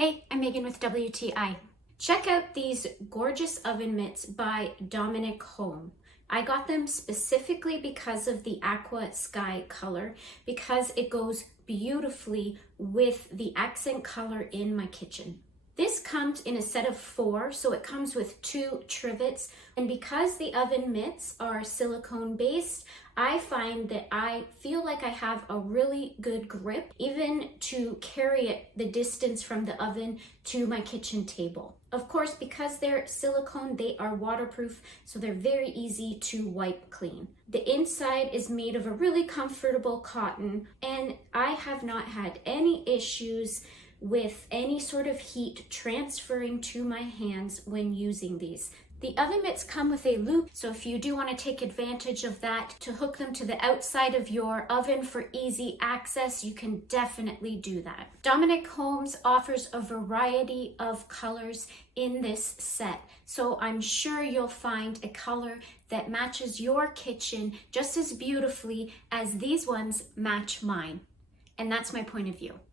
Hey, I'm Megan with WTI. Check out these gorgeous oven mitts by Domonic Home. I got them specifically because of the aqua sky color, because it goes beautifully with the accent color in my kitchen. This comes in a set of 4, so it comes with 2 trivets, and because the oven mitts are silicone based, I find that I feel like I have a really good grip, even to carry it the distance from the oven to my kitchen table. Of course, because they're silicone, they are waterproof, so they're very easy to wipe clean. The inside is made of a really comfortable cotton, and I have not had any issues with any sort of heat transferring to my hands when using these. The oven mitts come with a loop, so if you do want to take advantage of that to hook them to the outside of your oven for easy access, you can definitely do that. Domonic Homes offers a variety of colors in this set, so I'm sure you'll find a color that matches your kitchen just as beautifully as these ones match mine. And that's my point of view.